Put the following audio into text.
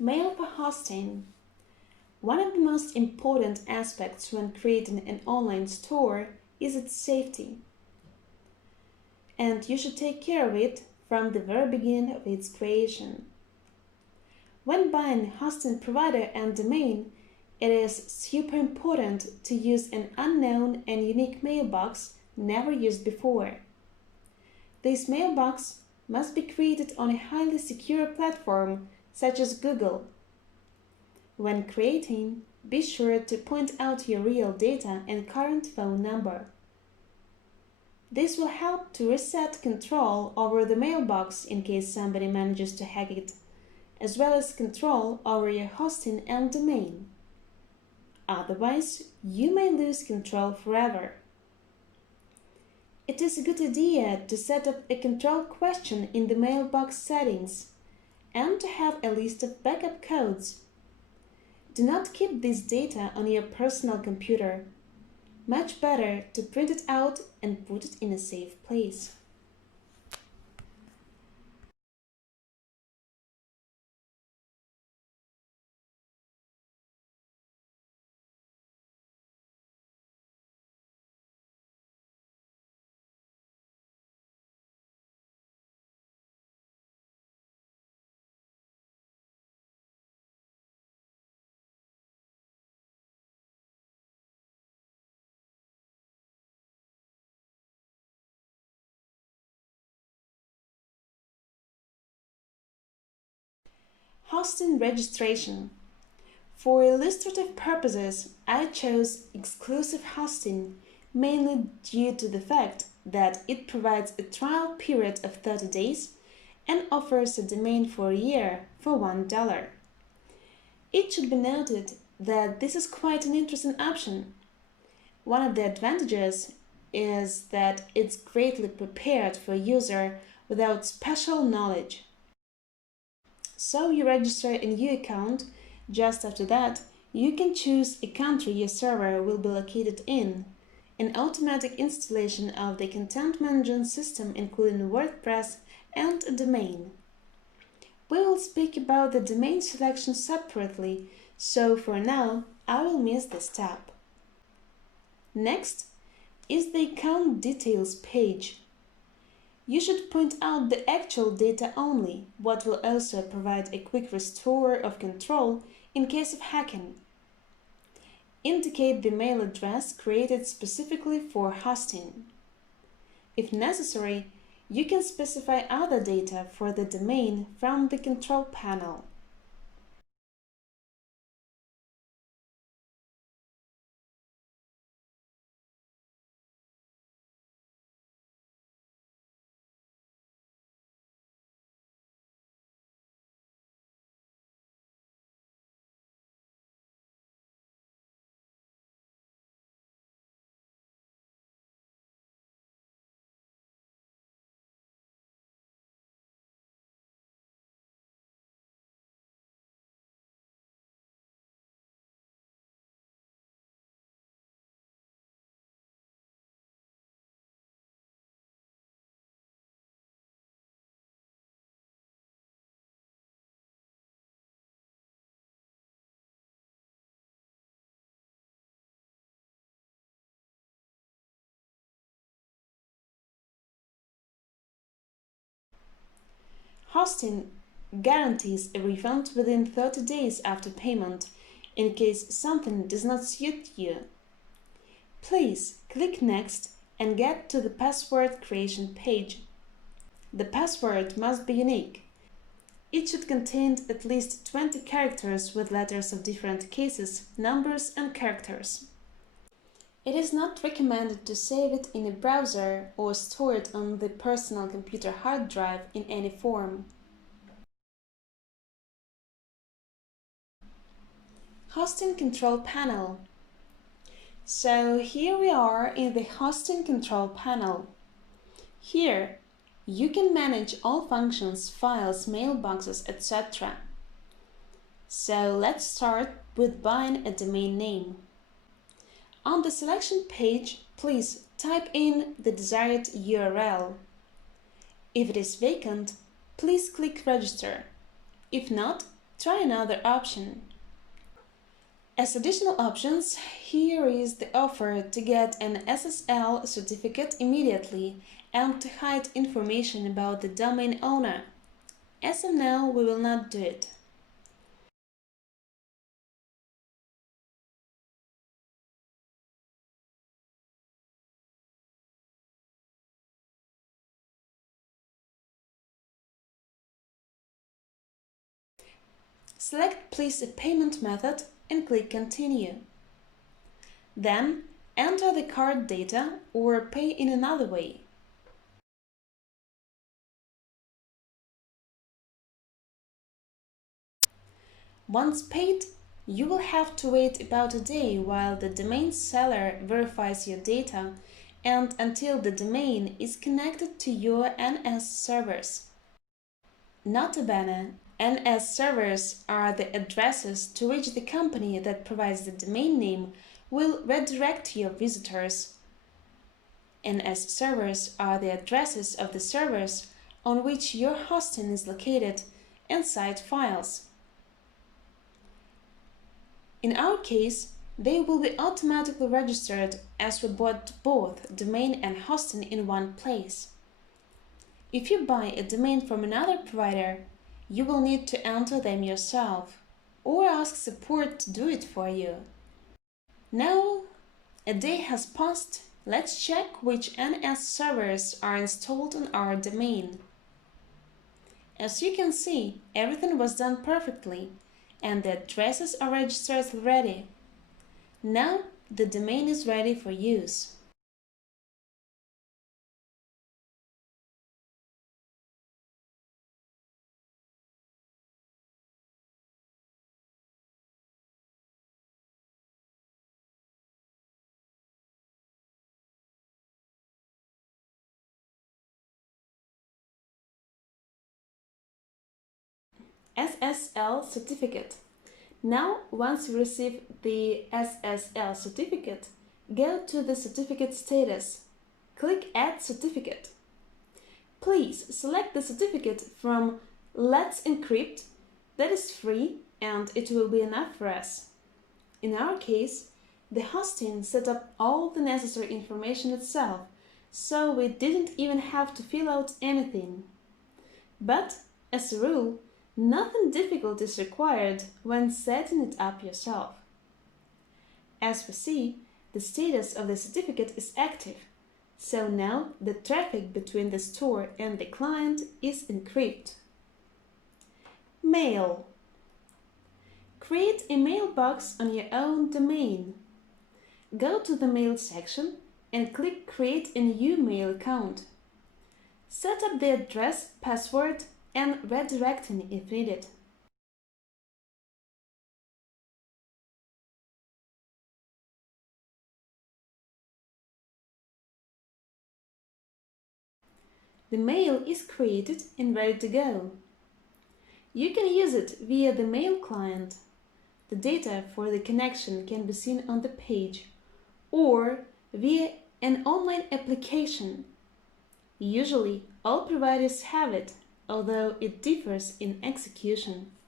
Mail for hosting. One of the most important aspects when creating an online store is its safety. And you should take care of it from the very beginning of its creation. When buying a hosting provider and domain, it is super important to use an unknown and unique mailbox never used before. This mailbox must be created on a highly secure platform such as Google. When creating, be sure to point out your real data and current phone number. This will help to reset control over the mailbox in case somebody manages to hack it, as well as control over your hosting and domain. Otherwise, you may lose control forever. It is a good idea to set up a control question in the mailbox settings and to have a list of backup codes. Do not keep this data on your personal computer. Much better to print it out and put it in a safe place. Hosting registration. For illustrative purposes, I chose exclusive hosting mainly due to the fact that it provides a trial period of 30 days and offers a domain for a year for $1. It should be noted that this is quite an interesting option. One of the advantages is that it's greatly prepared for a user without special knowledge. So you register a new account. Just after that, you can choose a country your server will be located in, an automatic installation of the content management system including WordPress, and a domain. We will speak about the domain selection separately, so for now I will miss this step. Next is the account details page. You should point out the actual data only, what will also provide a quick restore of control in case of hacking. Indicate the mail address created specifically for hosting. If necessary, you can specify other data for the domain from the control panel. Hosting guarantees a refund within 30 days after payment in case something does not suit you. Please click Next and get to the password creation page. The password must be unique. It should contain at least 20 characters with letters of different cases, numbers and characters. It is not recommended to save it in a browser or store it on the personal computer hard drive in any form. Hosting control panel. So here we are in the hosting control panel. Here you can manage all functions, files, mailboxes, etc. So let's start with buying a domain name. On the selection page, please type in the desired URL. If it is vacant, please click Register. If not, try another option. As additional options, here is the offer to get an SSL certificate immediately and to hide information about the domain owner. As of now, we will not do it. Select Place a Payment Method and click Continue. Then, enter the card data or pay in another way. Once paid, you will have to wait about a day while the domain seller verifies your data and until the domain is connected to your NS servers. Nota bene, NS servers are the addresses to which the company that provides the domain name will redirect your visitors. NS servers are the addresses of the servers on which your hosting is located and site files. In our case, they will be automatically registered as we bought both domain and hosting in one place. If you buy a domain from another provider, you will need to enter them yourself or ask support to do it for you. Now, a day has passed. Let's check which NS servers are installed on our domain. As you can see, everything was done perfectly and the addresses are registered already. Now, the domain is ready for use. SSL certificate. Now, once you receive the SSL certificate, go to the certificate status. Click Add Certificate. Please select the certificate from Let's Encrypt. That is free and it will be enough for us. In our case, the hosting set up all the necessary information itself, so we didn't even have to fill out anything. But, as a rule, nothing difficult is required when setting it up yourself. As we see, the status of the certificate is active, so now the traffic between the store and the client is encrypted. Mail. Create a mailbox on your own domain. Go to the Mail section and click Create a new mail account. Set up the address, password, and redirecting if needed. The mail is created and ready to go. You can use it via the mail client. The data for the connection can be seen on the page or via an online application. Usually, all providers have it, although it differs in execution.